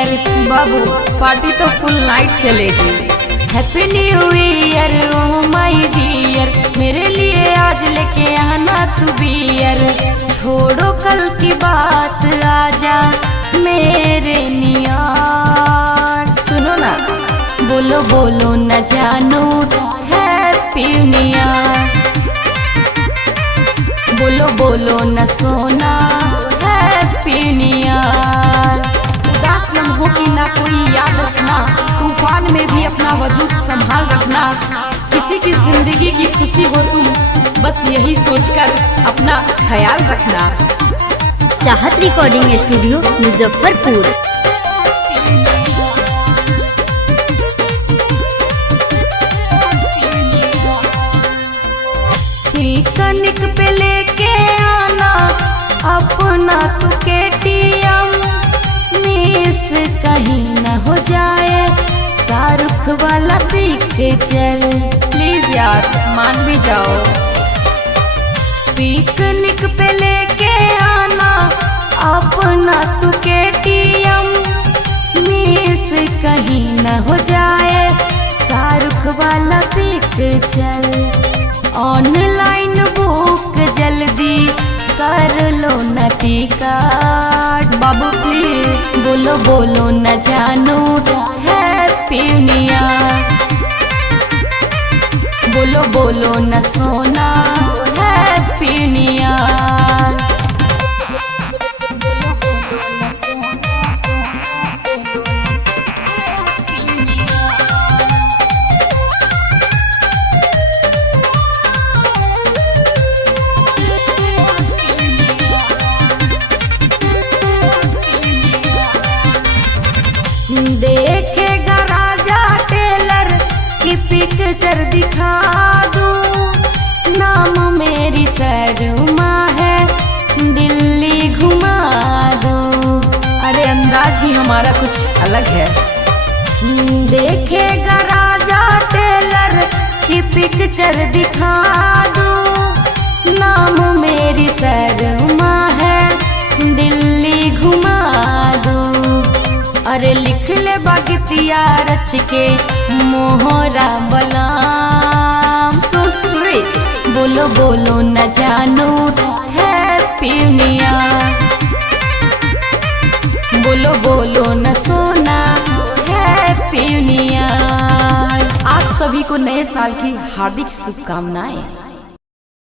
ईयर। बाबू पार्टी तो full night चलेगी। Happy new year oh my dear, मेरे लिए आज लेके आना तू बियर। छोड़ो कल की बात, आजा मेरे नियर। सुनो ना, बोलो बोलो न जानू हैप्पी न्यू ईयर। बोलो बोलो न सोना हैप्पी न्यू ईयर। उदास लम्हों की ना कोई याद रखना, तूफान में भी अपना वजूद संभाल रखना। किसी की जिंदगी की खुशी हो तुम, बस यही सोचकर अपना ख्याल रखना। चाहत रिकॉर्डिंग स्टूडियो मुजफ्फरपुर। पिकनिक पे लेके आना अपना तू KTM, मिस कहीं न हो जाए शाहरुख वाला पिक्चर। प्लीज यार मान भी जाओ। पिकनिक पे लेके आना अपना तू KTM, मिस कहीं न हो जाए शाहरुख वाला पिक्चर। ऑनलाइन बुक जल्दी कर लो न टिकट। बाबू प्लीज बोलो बोलो न जानू हैप्पी न्यू ईयर। बोलो बोलो न सोना हैप्पी न्यू ईयर। देखेगा राजा टेलर की पिक्चर दिखा दूं, नाम मेरी शर्मा है दिल्ली घुमा दूं। अरे अंदाज ही हमारा कुछ अलग है। देखेगा राजा टेलर की पिक्चर दिखा दूं, नाम मेरी शर्मा है दिल्ली घुमा दूं। अरे लिख ले बागितिया रच के मोहरा बलाम। सो स्वीट बोलो बोलो न जानू हैप्पी न्यू ईयर। बोलो बोलो न सोना हैप्पी न्यू ईयर। आप सभी को नए साल की हार्दिक शुभकामनाएं।